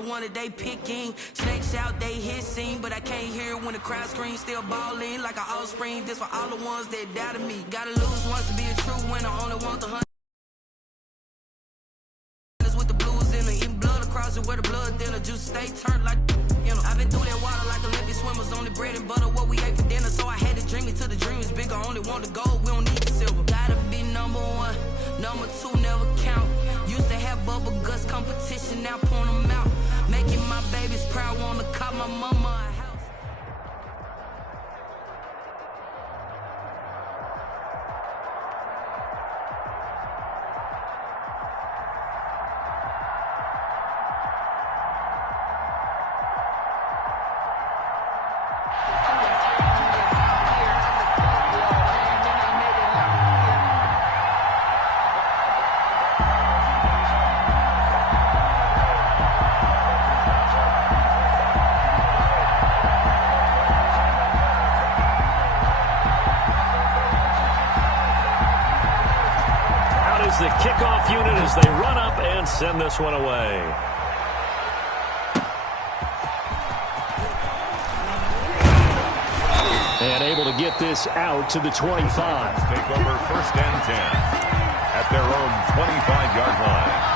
the one that they picking. Snakes out, they hissing, but I can't hear when the crowd screams. Still balling like an offspring. This for all the ones that doubted me. Gotta lose once to be a true winner. Only want the hunters with the blues in it. Eating blood across it where the blood thinner. Juice stay turned like, you know. I've been through that water like Olympic swimmers. Only bread and butter what we ate for dinner. So I had to dream it till the dream is bigger. Only want the gold, we don't need the silver. Gotta be number one, number two never count. Used to have bubble guts competition, now point them out. Making my babies proud, wanna call my mama a house. The kickoff unit as they run up and send this one away. And able to get this out to the 25. Take over 1st and 10 at their own 25-yard line.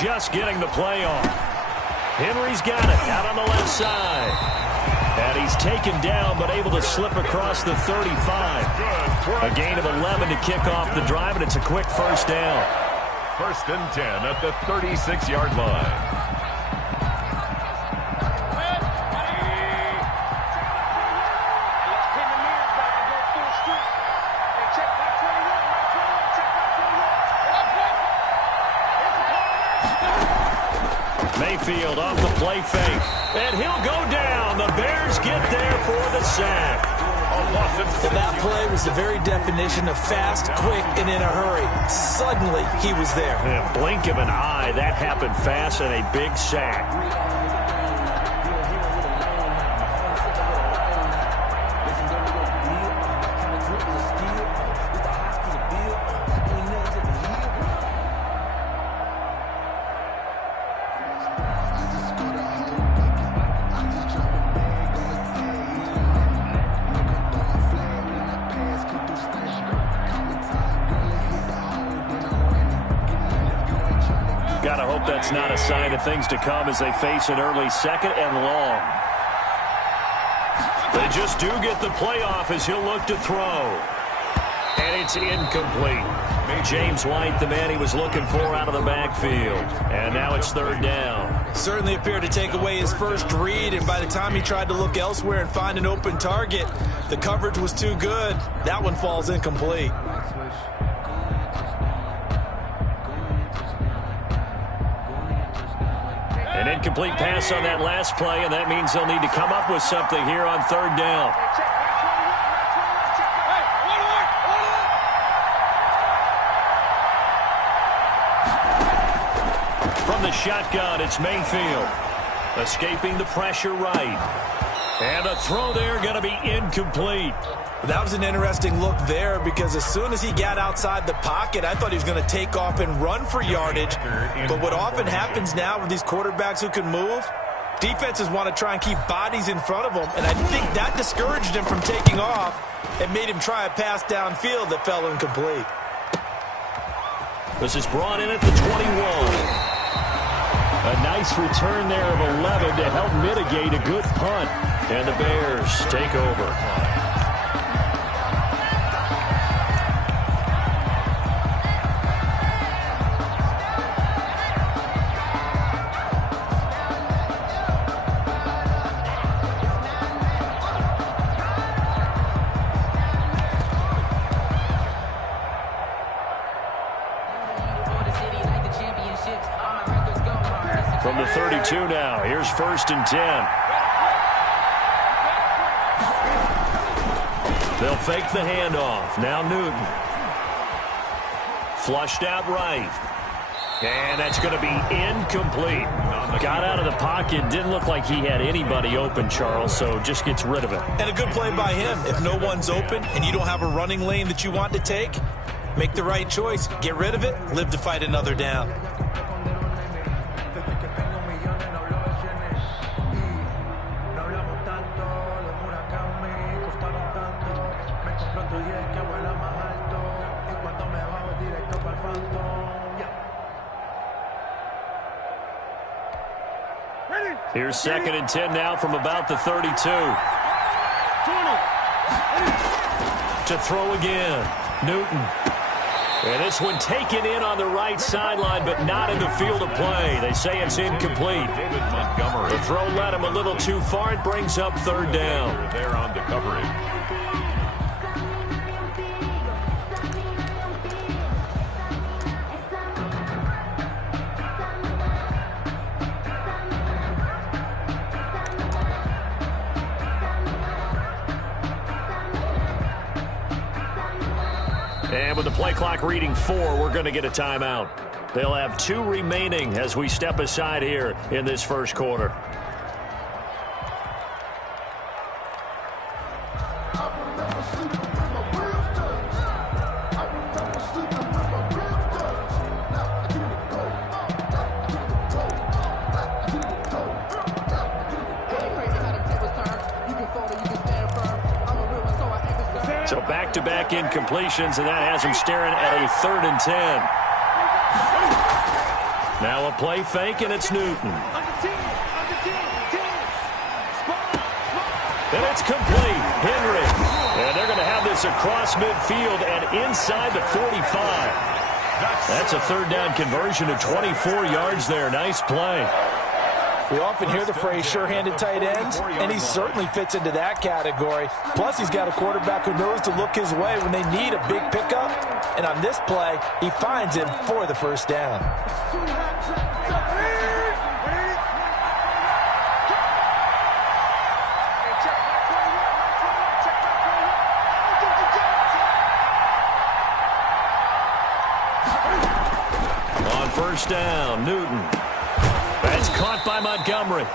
Just getting the play off. Henry's got it out on the left side. And he's taken down but able to slip across the 35. A gain of 11 to kick off the drive, and it's a quick first down. 1st and 10 at the 36-yard line. Mayfield off the play fake, and he'll go down. The Bears get there for the sack. And that play was the very definition of fast, quick, and in a hurry. Suddenly, he was there. In a blink of an eye, that happened fast, and a big sack. That's not a sign of things to come as they face an early 2nd and long. They just do get the playoff as he'll look to throw. And it's incomplete. James White, the man he was looking for out of the backfield. And now it's 3rd down. Certainly appeared to take away his first read, and by the time he tried to look elsewhere and find an open target, the coverage was too good. That one falls incomplete. An incomplete pass on that last play, and that means they'll need to come up with something here on 3rd down. From the shotgun, it's Mayfield. Escaping the pressure right. And a throw there going to be incomplete. That was an interesting look there because as soon as he got outside the pocket, I thought he was going to take off and run for yardage. But what often happens now with these quarterbacks who can move, defenses want to try and keep bodies in front of them. And I think that discouraged him from taking off and made him try a pass downfield that fell incomplete. This is brought in at the 21. A nice return there of 11 to help mitigate a good punt. And the Bears take over. 32 now. Here's 1st and 10. They'll fake the handoff. Now Newton. Flushed out right. And that's going to be incomplete. Got out of the pocket. Didn't look like he had anybody open, Charles, so just gets rid of it. And a good play by him. If no one's open and you don't have a running lane that you want to take, make the right choice. Get rid of it. Live to fight another down. Here's 2nd and 10 now from about the 32. To throw again. Newton. And this one taken in on the right sideline, but not in the field of play. They say it's incomplete. David Montgomery. The throw led him a little too far. It brings up 3rd down. There on the coverage. And with the play clock reading 4, we're going to get a timeout. They'll have 2 remaining as we step aside here in this first quarter. So back-to-back incompletions, and that has him staring at a 3rd and 10. Now a play fake, and it's Newton. And it's complete. Henry. And they're going to have this across midfield and inside the 45. That's a 3rd down conversion of 24 yards there. Nice play. We often hear the phrase sure-handed tight ends, and he certainly fits into that category. Plus, he's got a quarterback who knows to look his way when they need a big pickup. And on this play, he finds him for the 1st down. On 1st down, Newton. That's caught by Montgomery.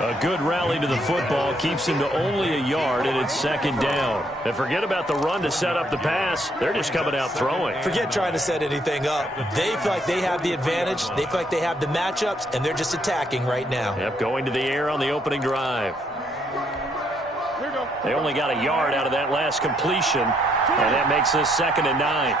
A good rally to the football keeps him to only a yard, and it's 2nd down. And forget about the run to set up the pass. They're just coming out throwing. Forget trying to set anything up. They feel like they have the advantage. They feel like they have the matchups, and they're just attacking right now. Yep, going to the air on the opening drive. They only got a yard out of that last completion, and that makes this 2nd and 9.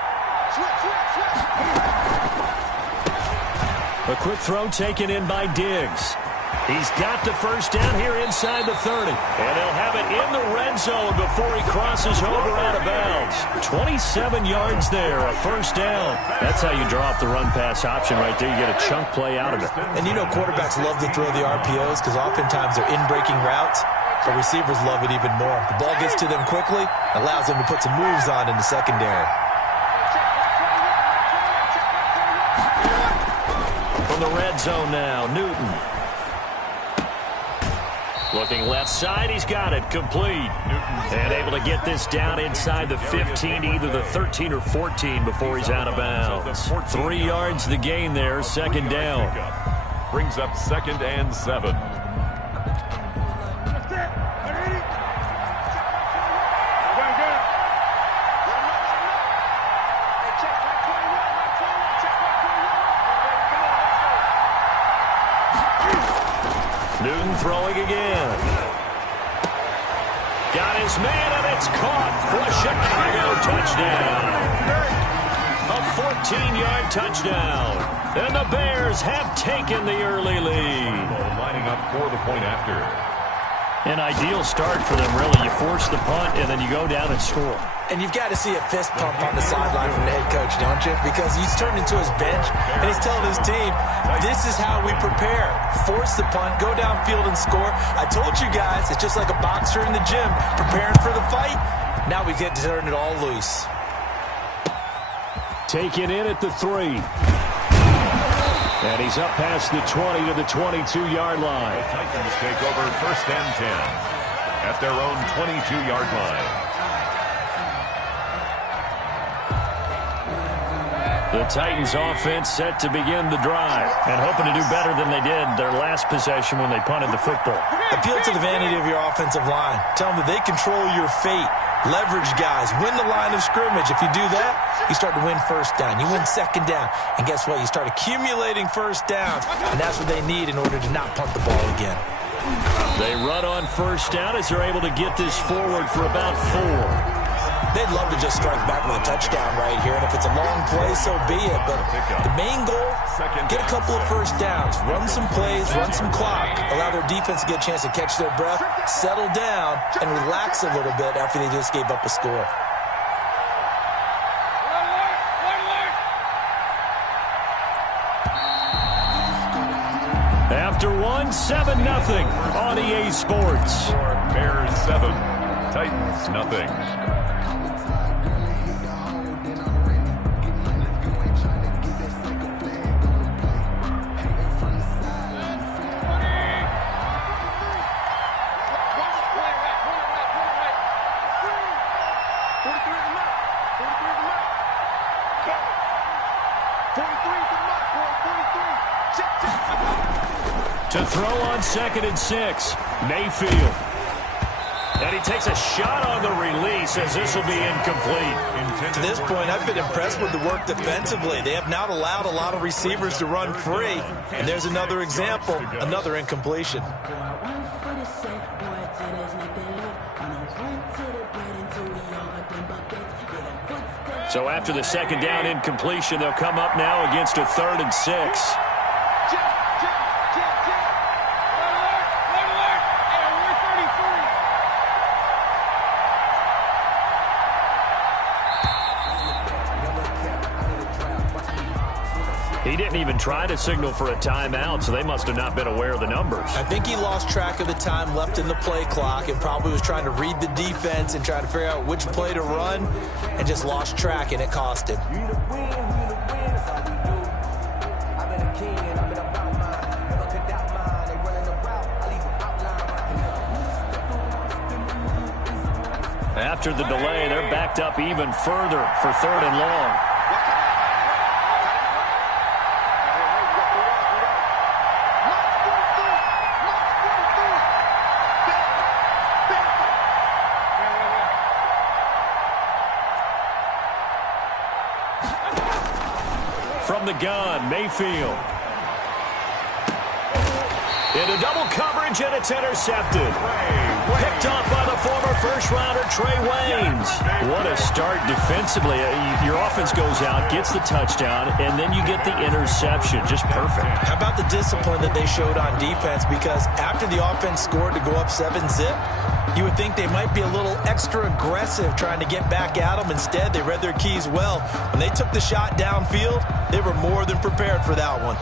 A quick throw taken in by Diggs. He's got the 1st down here inside the 30. And they'll have it in the red zone before he crosses over out of bounds. 27 yards there, a 1st down. That's how you draw up the run-pass option right there. You get a chunk play out of it. And you know quarterbacks love to throw the RPOs because oftentimes they're in-breaking routes. But receivers love it even more. The ball gets to them quickly, allows them to put some moves on in the secondary. From the red zone now, Newton. Looking left side, he's got it, complete. And able to get this down inside the 15, either the 13 or 14 before he's out of bounds. 3 yards the gain there, 2nd down. Brings up 2nd and 7. Newton throwing again. Got his man, and it's caught for a Chicago touchdown. A 14-yard touchdown. And the Bears have taken the early lead. Lining up for the point after. An ideal start for them, really. You force the punt, and then you go down and score. And you've got to see a fist pump on the sideline from the head coach, don't you? Because he's turned into his bench, and he's telling his team, this is how we prepare. Force the punt, go downfield and score. I told you guys, it's just like a boxer in the gym, preparing for the fight. Now we get to turn it all loose. Taken in at the 3. And he's up past the 20 to the 22-yard line. The Titans take over 1st and 10 at their own 22-yard line. The Titans offense set to begin the drive and hoping to do better than they did their last possession when they punted the football. Appeal to the vanity of your offensive line. Tell them that they control your fate. Leverage guys. Win the line of scrimmage. If you do that, you start to win 1st down. You win 2nd down. And guess what? You start accumulating 1st downs. And that's what they need in order to not punt the ball again. They run on 1st down as they're able to get this forward for about 4. They'd love to just strike back with a touchdown right here, and if it's a long play, so be it. But the main goal, get a couple of 1st downs, run some plays, run some clock, allow their defense to get a chance to catch their breath, settle down, and relax a little bit after they just gave up a score. After 7-0 on EA Sports. Bears 7, Titans nothing. To throw on 2nd and 6, Mayfield. And he takes a shot on the release as this will be incomplete. To this point, I've been impressed with the work defensively. They have not allowed a lot of receivers to run free. And there's another example, another incompletion. So after the 2nd down incompletion, they'll come up now against a 3rd and 6. He didn't even try to signal for a timeout, so they must have not been aware of the numbers. I think he lost track of the time left in the play clock and probably was trying to read the defense and trying to figure out which play to run and just lost track, and it cost him. After the delay, they're backed up even further for 3rd and long. From the gun, Mayfield. Into double coverage, and it's intercepted. Picked off by the former first-rounder Trey Waynes. What a start defensively. Your offense goes out, gets the touchdown, and then you get the interception. Just perfect. How about the discipline that they showed on defense? Because after the offense scored to go up 7-zip, you would think they might be a little extra aggressive trying to get back at them. Instead, they read their keys well. When they took the shot downfield, they were more than prepared for that one.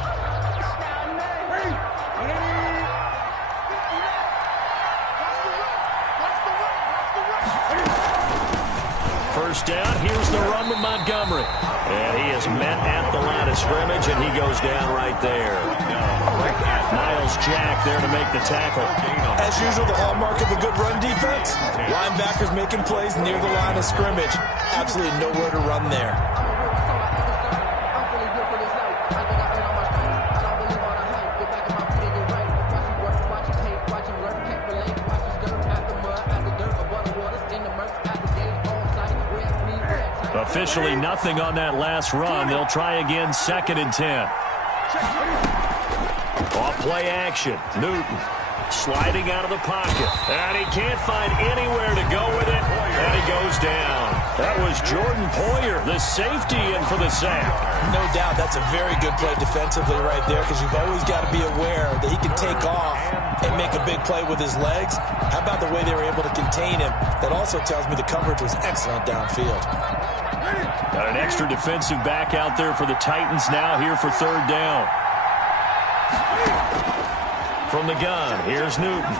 First down, here's the run with Montgomery. And he is met at the line of scrimmage, and he goes down right there. Miles Jack there to make the tackle. As usual, the hallmark of a good run defense, linebackers making plays near the line of scrimmage. Absolutely nowhere to run there. Officially nothing on that last run. They'll try again 2nd and 10. Off play action. Newton sliding out of the pocket. And he can't find anywhere to go with it. And he goes down. That was Jordan Poyer, the safety, in for the sack. No doubt that's a very good play defensively right there, because you've always got to be aware that he can take off and make a big play with his legs. How about the way they were able to contain him? That also tells me the coverage was excellent downfield. Got an extra defensive back out there for the Titans now here for 3rd down. From the gun, here's Newton.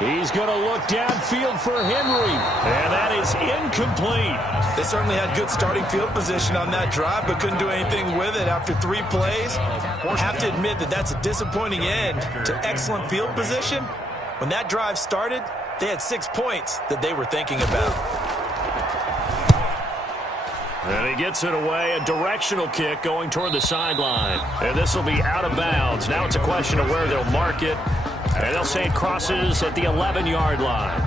He's going to look downfield for Henry, and that is incomplete. They certainly had good starting field position on that drive, but couldn't do anything with it after 3 plays. I have to admit that that's a disappointing end to excellent field position. When that drive started, they had 6 points that they were thinking about. And he gets it away, a directional kick going toward the sideline. And this will be out of bounds. Now it's a question of where they'll mark it. And they'll say it crosses at the 11-yard line.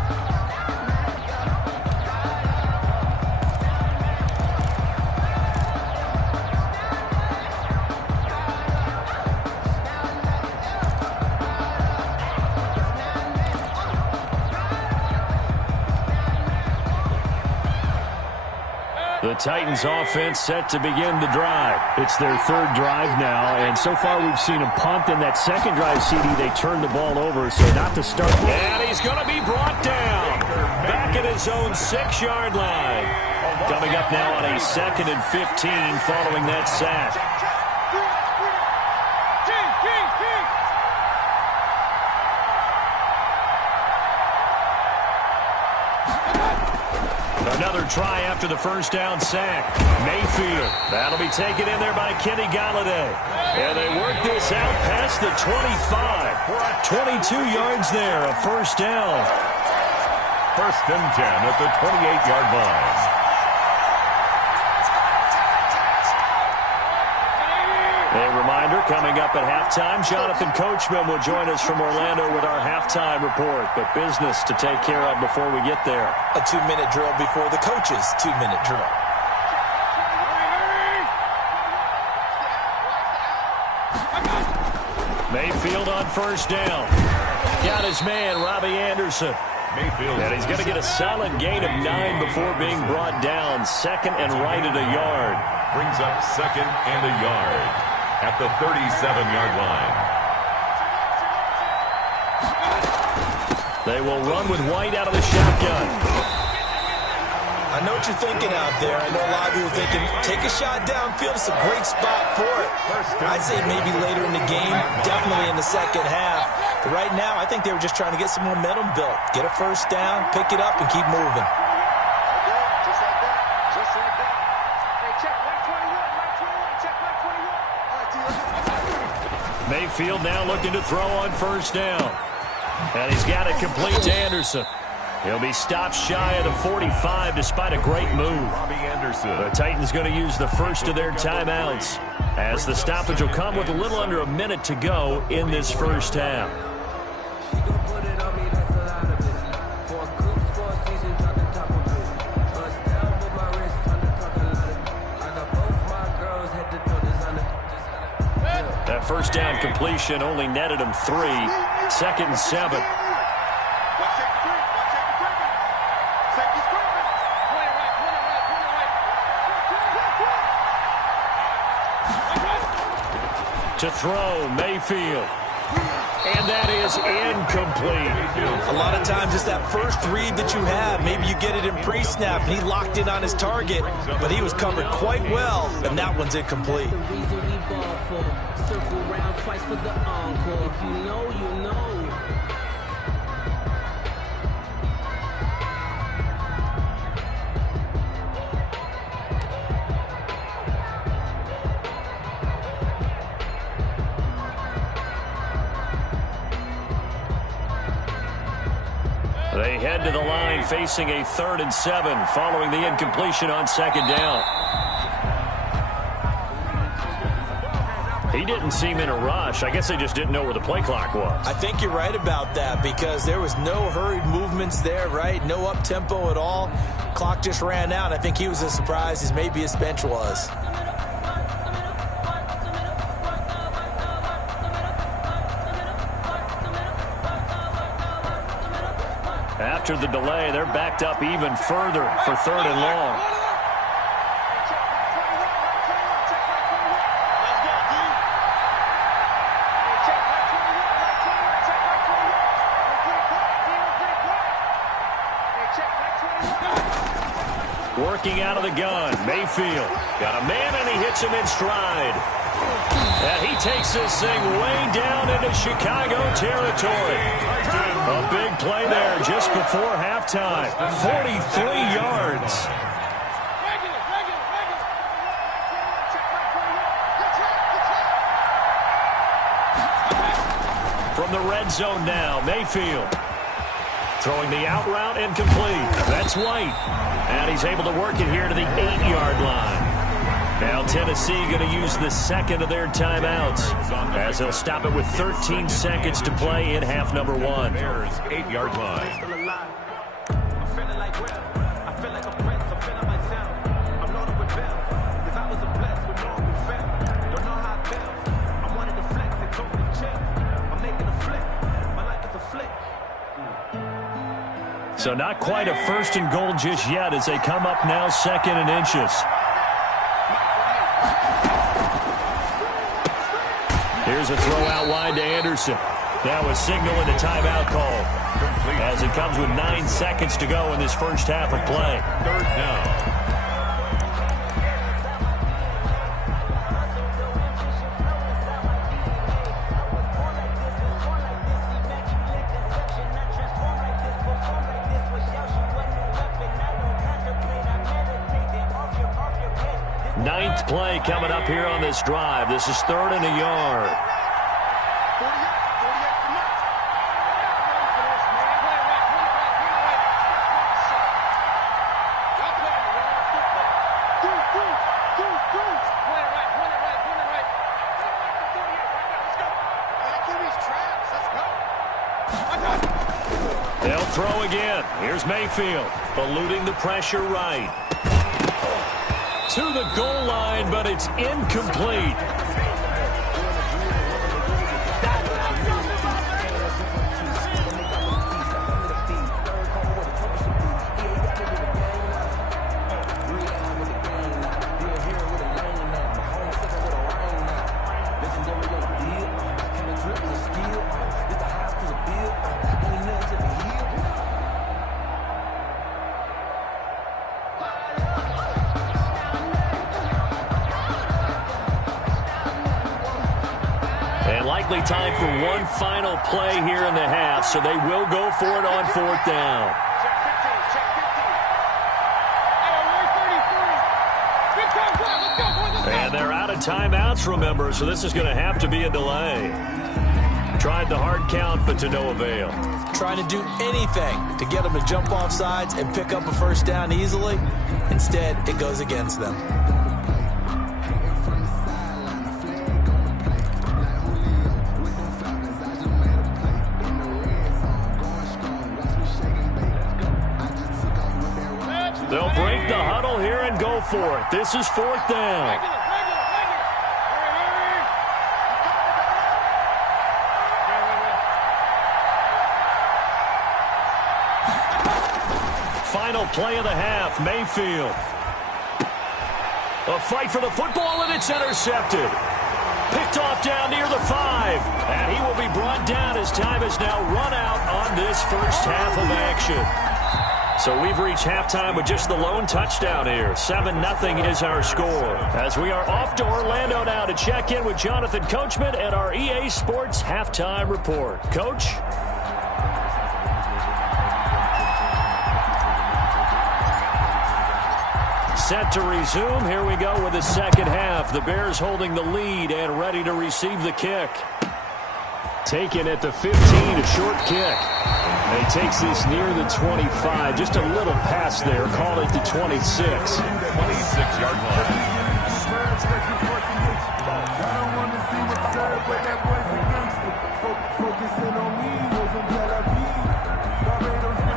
The Titans offense set to begin the drive. It's their 3rd drive now, and so far we've seen them punt. In that second drive, CD, they turned the ball over, so not to start. And he's going to be brought down back at his own 6-yard line. Coming up now on a 2nd and 15 following that sack. Another try after the first down sack. Mayfield. That'll be taken in there by Kenny Galladay. And they work this out past the 25. 22 yards there, a first down. 1st and 10 at the 28-yard line. A reminder, coming up at halftime, Jonathan Coachman will join us from Orlando with our halftime report. But business to take care of before we get there. A 2-minute drill before the coach's 2-minute drill. Mayfield on first down. Got his man, Robbie Anderson. Mayfield. And he's going to get a solid gain of 9 before being brought down. 2nd and right at a yard. Brings up 2nd and a yard at the 37-yard line. They will run with White out of the shotgun. I know what you're thinking out there. I know a lot of you are thinking, take a shot downfield. It's a great spot for it. I'd say maybe later in the game, definitely in the second half. But right now, I think they were just trying to get some momentum built. Get a first down, pick it up, and keep moving. Just like that. Just like that. Hey, check 121. Check 121. Mayfield now looking to throw on first down. And he's got it complete to Anderson. He'll be stopped shy of the 45 despite a great move. Robbie Anderson. The Titans going to use the first of their timeouts as the stoppage will come with a little under a minute to go in this first half. That first down completion only netted him 3. 2nd and 7. To throw, Mayfield. And that is incomplete. A lot of times it's that first read that you have. Maybe you get it in pre-snap, and he locked in on his target, but he was covered quite well, and that one's incomplete. Circle round twice for the encore. If you know, you know. They head to the line facing a 3rd and 7 following the incompletion on 2nd down. He didn't seem in a rush. I guess they just didn't know where the play clock was. I think you're right about that because there was no hurried movements there, right? No up-tempo at all. Clock just ran out. I think he was as surprised as maybe his bench was. After the delay, they're backed up even further for 3rd and long. Working out of the gun, Mayfield. Got a man, and he hits him in stride. And he takes this thing way down into Chicago territory. A big play there just before halftime. 43 yards. From the red zone now, Mayfield. Throwing the out route incomplete. That's White. And he's able to work it here to the 8-yard line. Now Tennessee going to use the second of their timeouts as they'll stop it with 13 seconds to play in half number 1. Bears 8-yard line. So not quite a first and goal just yet as they come up now second and inches. Here's a throw out wide to Anderson. Now a signal and a timeout call as it comes with 9 seconds to go in this first half of play. Third down. Ninth play coming up here on this drive. This is 3rd and a yard. They'll throw again. Here's Mayfield, eluding the pressure right. To the goal line, but it's incomplete. Likely time for one final play here in the half, so they will go for it on 4th down. And they're out of timeouts, remember, so this is going to have to be a delay. Tried the hard count, but to no avail. Trying to do anything to get them to jump off sides and pick up a first down easily. Instead, it goes against them. They'll break the huddle here and go for it. This is 4th down. Final play of the half, Mayfield. A fight for the football, and it's intercepted. Picked off down near the 5. And he will be brought down as time has now run out on this first half of action. So we've reached halftime with just the lone touchdown here. 7-0 is our score. As we are off to Orlando now to check in with Jonathan Coachman and our EA Sports Halftime Report. Coach? Set to resume. Here we go with the second half. The Bears holding the lead and ready to receive the kick. Taken at the 15, a short kick. And he takes this near the 25. Just a little pass there. Call it the 26. 26-yard line.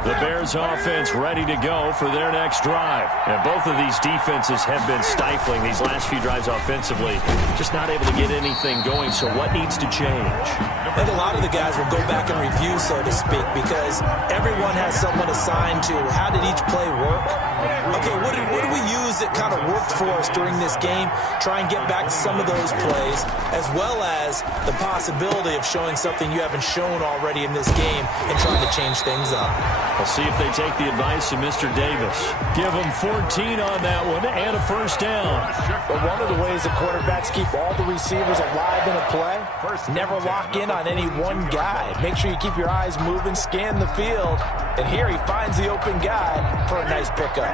The Bears offense ready to go for their next drive. And both of these defenses have been stifling these last few drives offensively. Just not able to get anything going. So what needs to change? I think a lot of the guys will go back and review, so to speak, because everyone has someone assigned to how did each play work. Okay, what do we use that kind of worked for us during this game. Try and get back to some of those plays, as well as the possibility of showing something you haven't shown already in this game and trying to change things up. We'll see if they take the advice of Mr. Davis. Give them 14 on that one and a first down. But one of the ways the quarterbacks keep all the receivers alive in a play, never lock in on any one guy. Make sure you keep your eyes moving, scan the field, and here he finds the open guy for a nice pickup.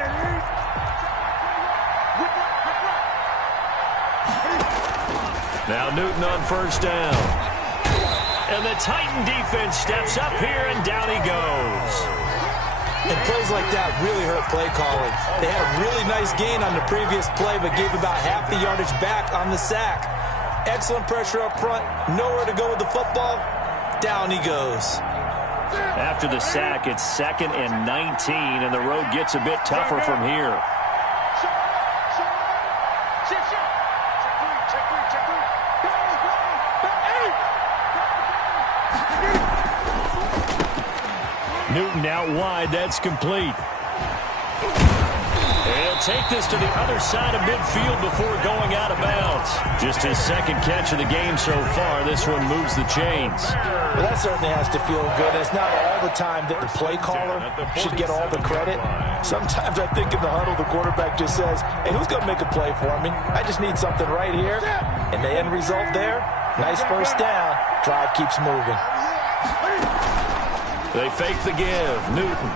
Now Newton on first down. And the Titan defense steps up here, and down he goes. And plays like that really hurt play calling. They had a really nice gain on the previous play, but gave about half the yardage back on the sack. Excellent pressure up front. Nowhere to go with the football. Down he goes. After the sack, it's 2nd and 19, and the road gets a bit tougher from here. Newton out wide. That's complete. And he'll take this to the other side of midfield before going out of bounds. Just his second catch of the game so far. This one moves the chains. Well, that certainly has to feel good. It's not all the time that the play caller should get all the credit. Sometimes I think in the huddle, the quarterback just says, hey, who's going to make a play for me? I just need something right here. And the end result there, nice first down. Drive keeps moving. They fake the give. Newton.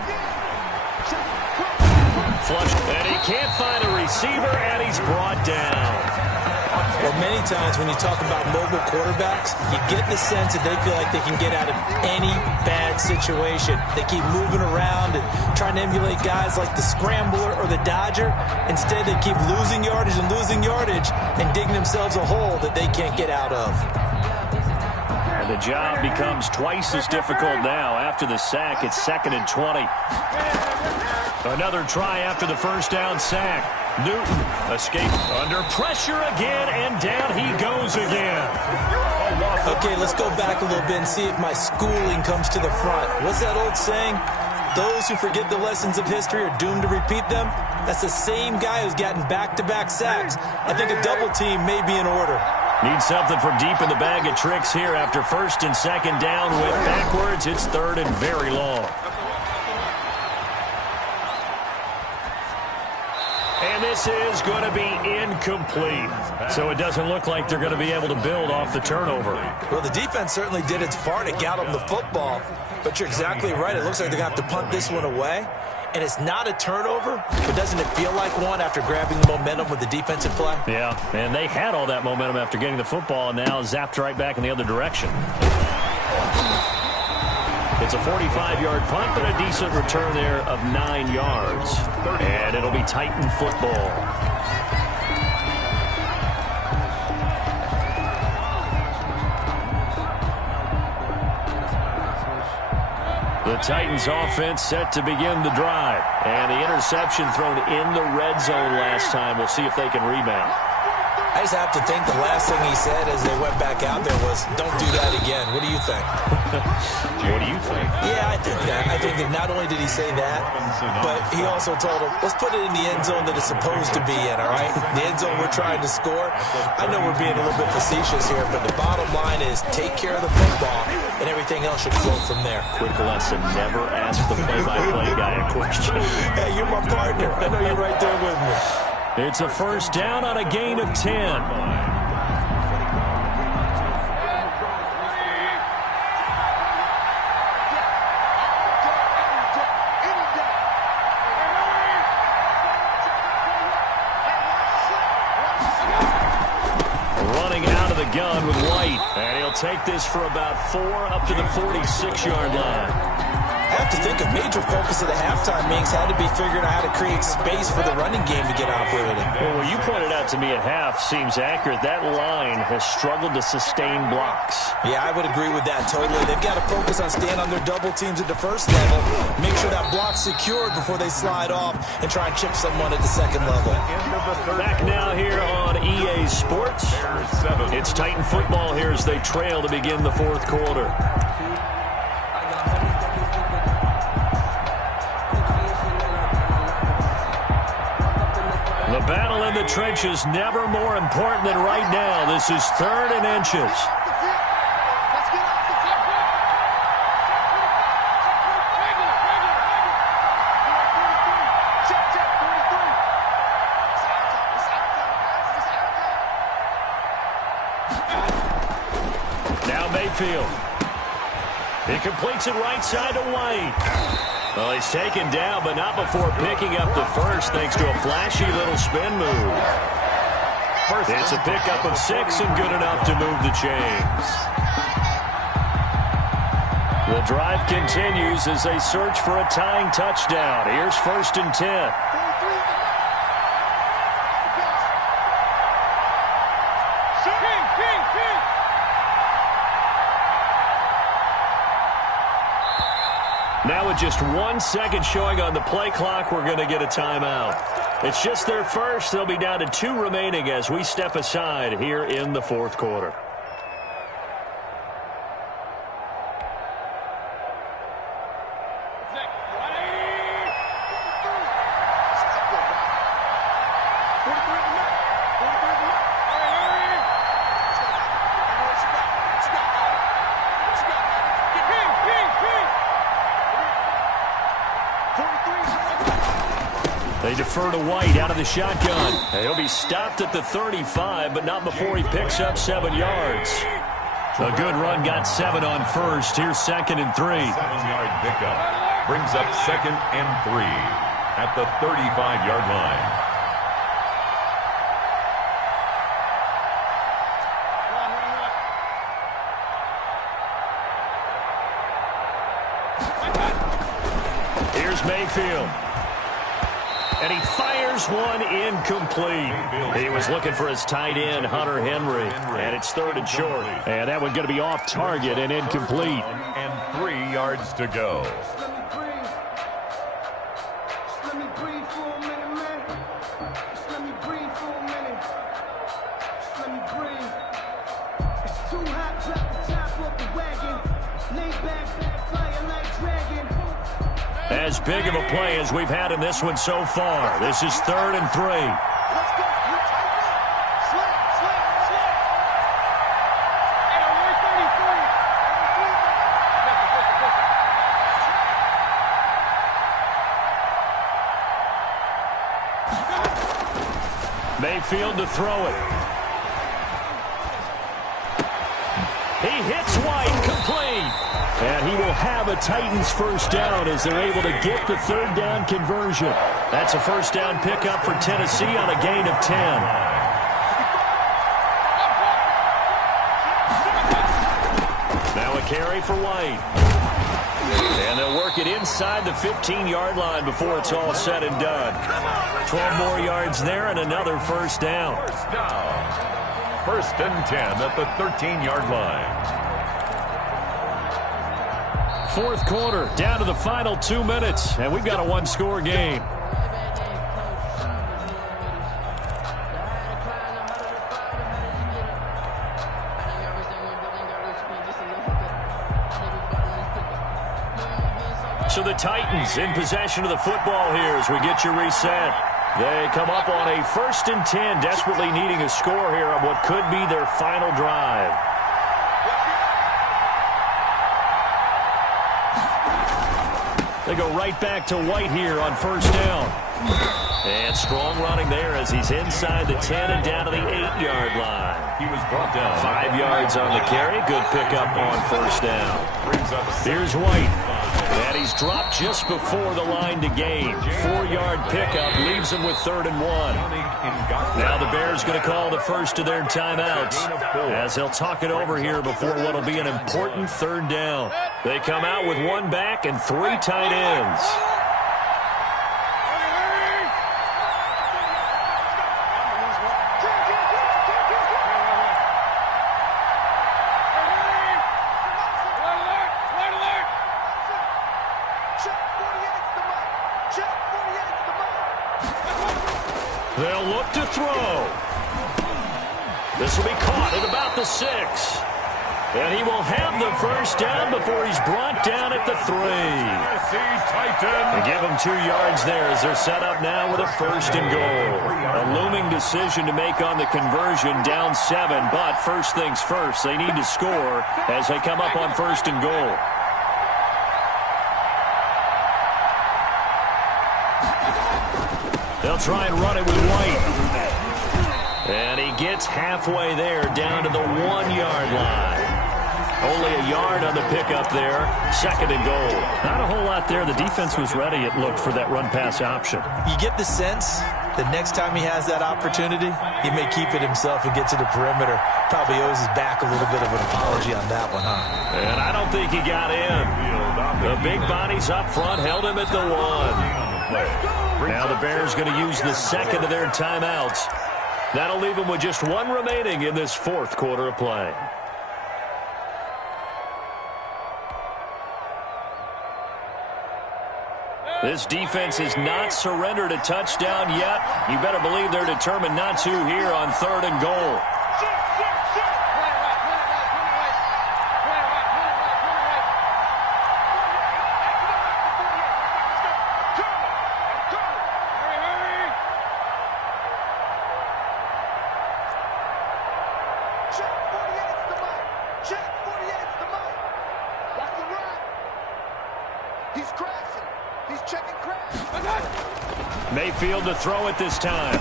Flush. And he can't find a receiver, and he's brought down. Well, many times when you talk about mobile quarterbacks, you get the sense that they feel like they can get out of any bad situation. They keep moving around and trying to emulate guys like the Scrambler or the Dodger. Instead, they keep losing yardage and digging themselves a hole that they can't get out of. And the job becomes twice as difficult now. After the sack, it's 2nd and 20. Another try after the first down sack. Newton escaped under pressure again, and down he goes again. Okay, let's go back a little bit and see if my schooling comes to the front. What's that old saying? Those who forget the lessons of history are doomed to repeat them. That's the same guy who's gotten back-to-back sacks. I think a double team may be in order. Need something from deep in the bag of tricks here after 1st and 2nd down. Went backwards. It's 3rd and very long. And this is going to be incomplete. So it doesn't look like they're going to be able to build off the turnover. Well, the defense certainly did its part to get them the football. But you're exactly right. It looks like they're going to have to punt this one away. And it's not a turnover, but doesn't it feel like one after grabbing the momentum with the defensive play? Yeah, and they had all that momentum after getting the football, and now zapped right back in the other direction. It's a 45-yard punt, but a decent return there of 9 yards. And it'll be Titan football. The Titans offense set to begin the drive. And the interception thrown in the red zone last time. We'll see if they can rebound. I just have to think the last thing he said as they went back out there was, don't do that again. What do you think? What do you think? Yeah, I think that. I think that not only did he say that, but he also told him, let's put it in the end zone that it's supposed to be in, all right? The end zone we're trying to score. I know we're being a little bit facetious here, but the bottom line is take care of the football, and everything else should flow from there. Quick lesson, never ask the play-by-play guy a question. Hey, you're my partner. I know you're right there with me. It's a first down on a gain of 10. Running out of the gun with White. And he'll take this for about 4 up to the 46-yard line. I have to think a major focus of the halftime meetings had to be figuring out how to create space for the running game to get operating. Well, what you pointed out to me at half seems accurate. That line has struggled to sustain blocks. Yeah, I would agree with that totally. They've got to focus on staying on their double teams at the first level, make sure that block's secured before they slide off and try and chip someone at the second level. Back now here on EA Sports. It's Titan football here as they trail to begin the fourth quarter. The battle in the trenches never more important than right now. This is 3rd and inches. Now Mayfield. He completes it right side to White. Well, he's taken down, but not before picking up the first, thanks to a flashy little spin move. It's a pickup of 6 and good enough to move the chains. The drive continues as they search for a tying touchdown. Here's 1st and 10. Now with just 1 second showing on the play clock, we're going to get a timeout. It's just their first. They'll be down to 2 remaining as we step aside here in the 4th quarter. They defer to White out of the shotgun. And he'll be stopped at the 35, but not before he picks up 7 yards. A good run got 7 on first. Here's 2nd and 3. 7-yard pickup brings up 2nd and 3 at the 35-yard line. Here's Mayfield. And he fires one incomplete. He was looking for his tight end, Hunter Henry. And it's 3rd and short. And that one going to be off target and incomplete. And 3 yards to go. As big of a play as we've had in this one so far. This is 3rd and 3. Let's go. Mayfield to throw it. He hits White, complete. And he will have a Titans first down as they're able to get the 3rd down conversion. That's a first down pickup for Tennessee on a gain of 10. Now a carry for White. And they'll work it inside the 15-yard line before it's all said and done. 12 more yards there and another first down. 1st and 10 at the 13-yard line. 4th quarter, down to the final 2 minutes, and we've got a 1-score game. So the Titans in possession of the football here as we get you reset. They come up on a 1st and 10, desperately needing a score here on what could be their final drive. They go right back to White here on 1st down. And strong running there as he's inside the 10 and down to the 8-yard line. He was brought down. 5 yards on the carry. Good pickup on 1st down. Here's White. And he's dropped just before the line to gain. 4-yard pickup leaves him with 3rd and 1. Now the Bears going to call the first of their timeouts as they'll talk it over here before what will be an important 3rd down. They come out with 1 back and 3 tight ends. They'll look to throw. This will be caught at about the 6. And he will have the first down before he's brought down at the 3. And give him 2 yards there as they're set up now with a 1st and goal. A looming decision to make on the conversion, down 7. But first things first, they need to score as they come up on 1st and goal. They'll try and run it with White. And he gets halfway there, down to the 1-yard line. Only a yard on the pickup there. 2nd and goal. Not a whole lot there. The defense was ready, it looked, for that run-pass option. You get the sense the next time he has that opportunity, he may keep it himself and get to the perimeter. Probably owes his back a little bit of an apology on that one, huh? And I don't think he got in. The big bodies up front held him at the 1. Now the Bears going to use the 2nd of their timeouts. That'll leave them with just 1 remaining in this 4th quarter of play. This defense has not surrendered a touchdown yet. You better believe they're determined not to here on 3rd and goal. Mayfield to throw it this time.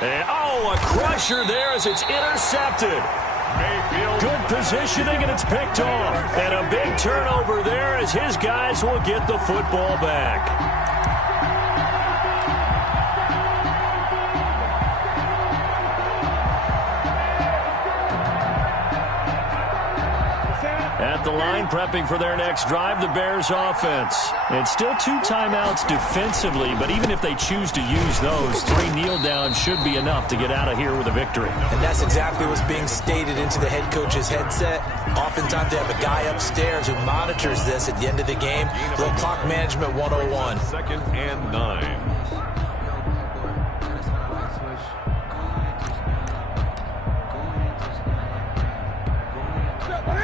And, a crusher there as it's intercepted. Mayfield. Good positioning, and it's picked off. And a big turnover there as his guys will get the football back. At the line, prepping for their next drive, the Bears offense. And still 2 timeouts defensively, but even if they choose to use those, 3 kneel downs should be enough to get out of here with a victory. And that's exactly what's being stated into the head coach's headset. Oftentimes they have a guy upstairs who monitors this at the end of the game. Little clock management 101. 2nd and 9.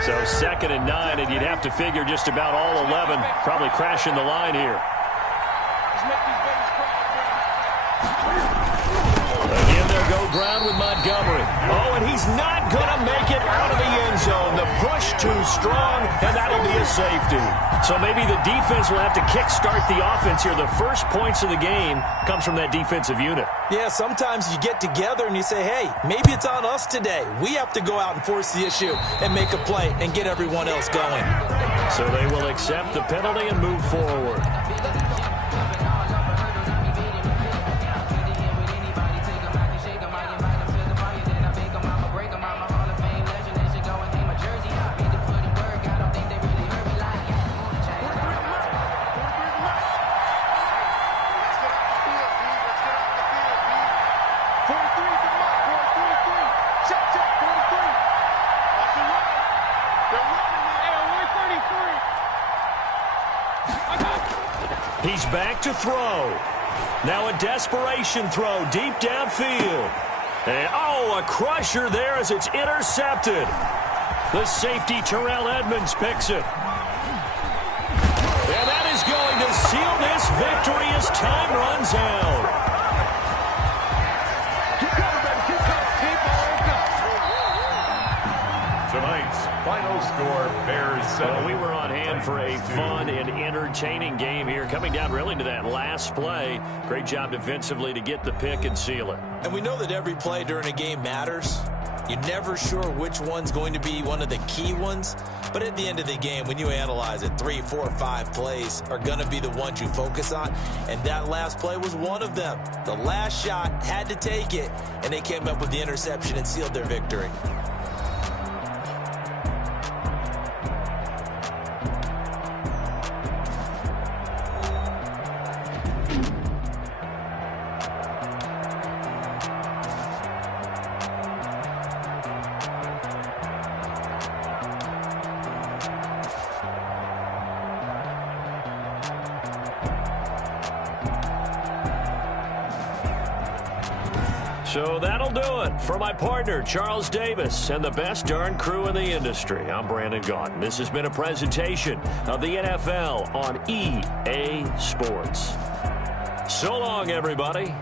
So 2nd and 9, and you'd have to figure just about all 11 probably crashing the line here. Again, they'll go ground with Montgomery. Oh, and he's not going to make it out of the end zone. The push too strong, and that'll be a safety. So maybe the defense will have to kickstart the offense here. The first points of the game comes from that defensive unit. Yeah, sometimes you get together and you say, hey, maybe it's on us today. We have to go out and force the issue and make a play and get everyone else going. So they will accept the penalty and move forward. He's back to throw. Now a desperation throw deep downfield. And, a crusher there as it's intercepted. The safety, Terrell Edmonds, picks it. And that is going to seal this victory as time runs out. Tonight's final score, Bears 7. Well, we were on hand for a fun and entertaining game here. Coming down really to that last play. Great job defensively to get the pick and seal it. And we know that every play during a game matters. You're never sure which one's going to be one of the key ones. But at the end of the game, when you analyze it, 3, 4, 5 plays are going to be the ones you focus on. And that last play was one of them. The last shot had to take it, and they came up with the interception and sealed their victory. So that'll do it for my partner, Charles Davis, and the best darn crew in the industry. I'm Brandon Gaudin. This has been a presentation of the NFL on EA Sports. So long, everybody.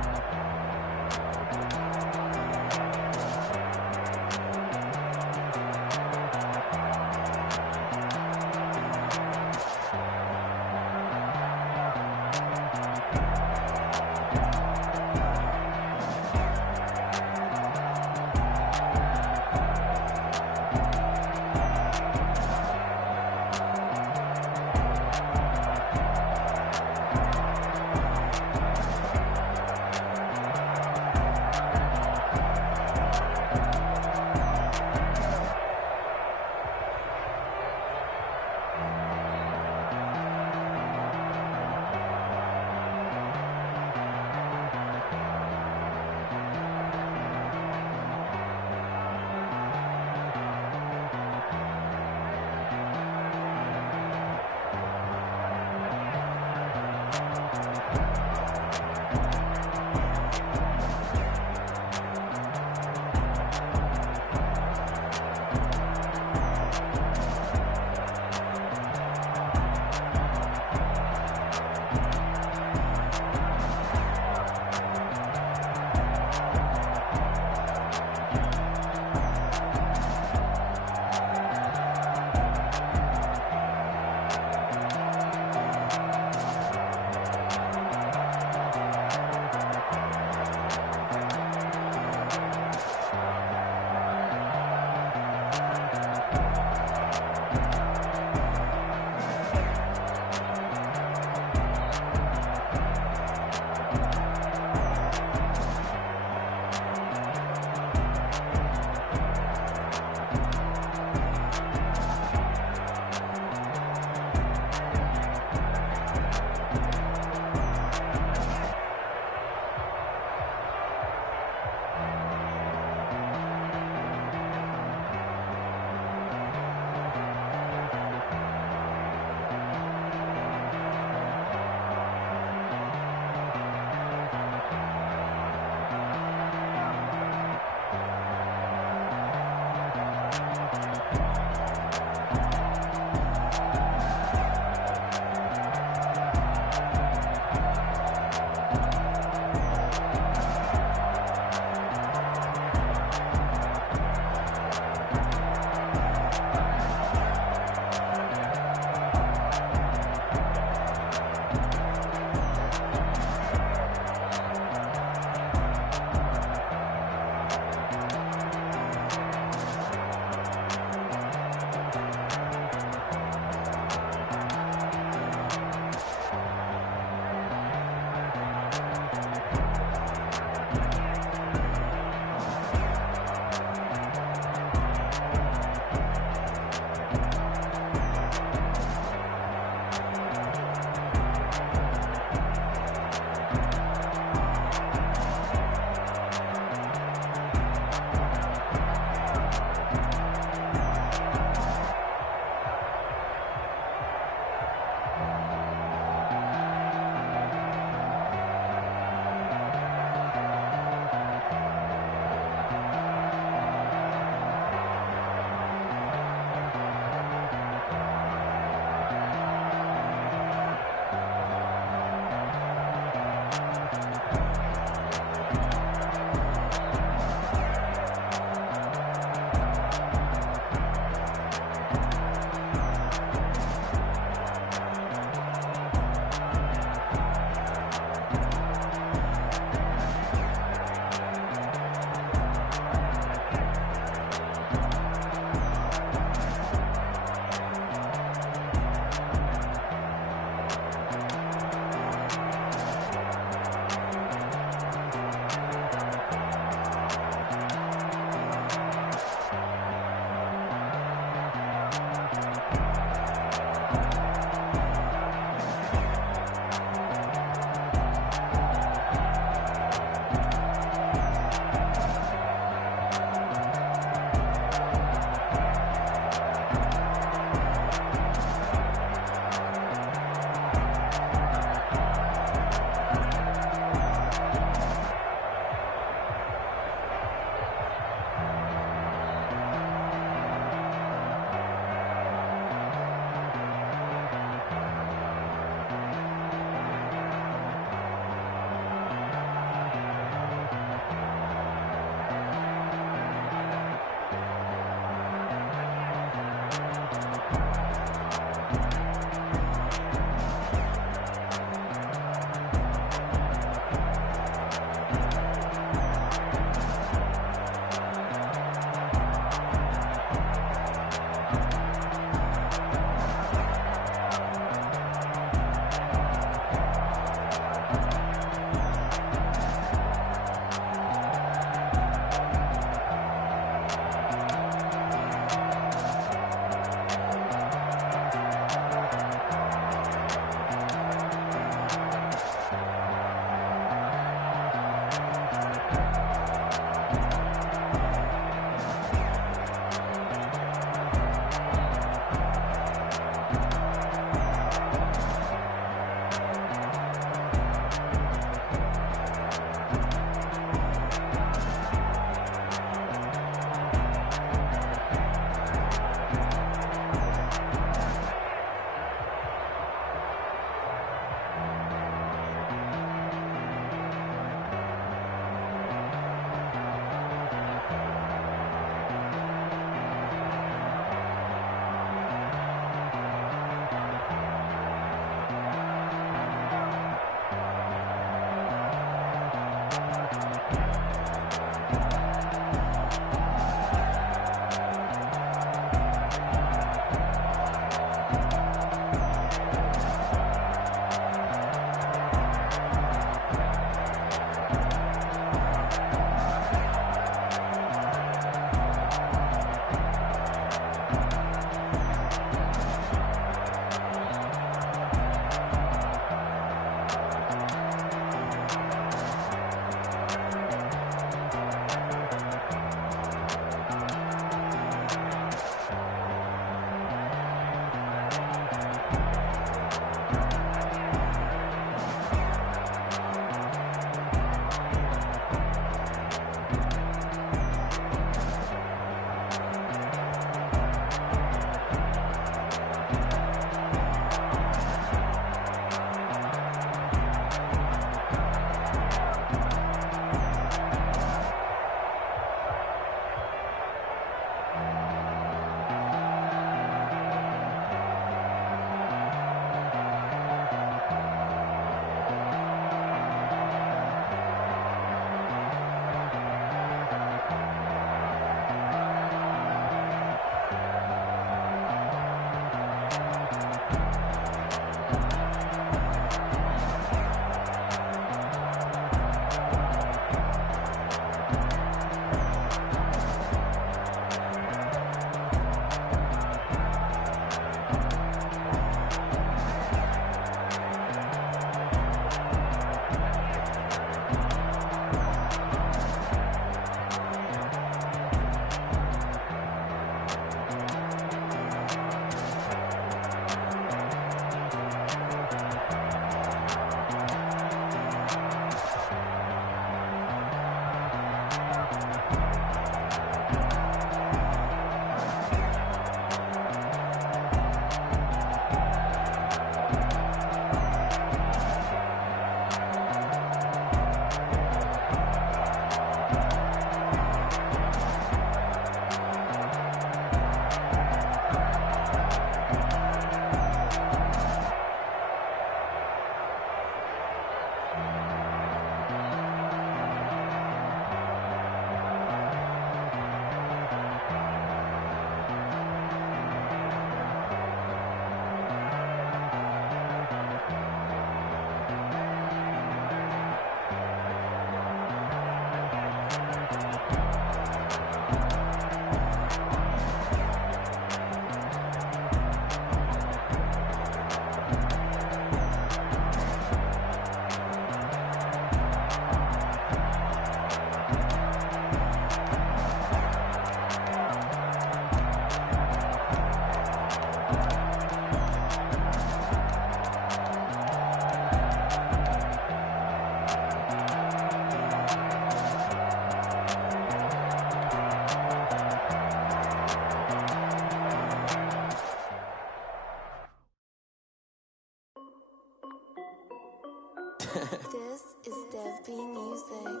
This is Dev B Music.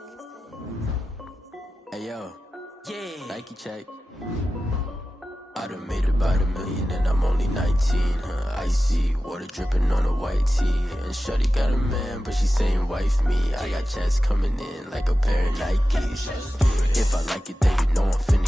Hey yo, yeah, Nike check. I done made about $1 million and I'm only 19, icy, water dripping on a white tee. And shorty got a man, but she saying wife me. I got checks coming in like a pair of Nikes. If I like it, then you know I'm finna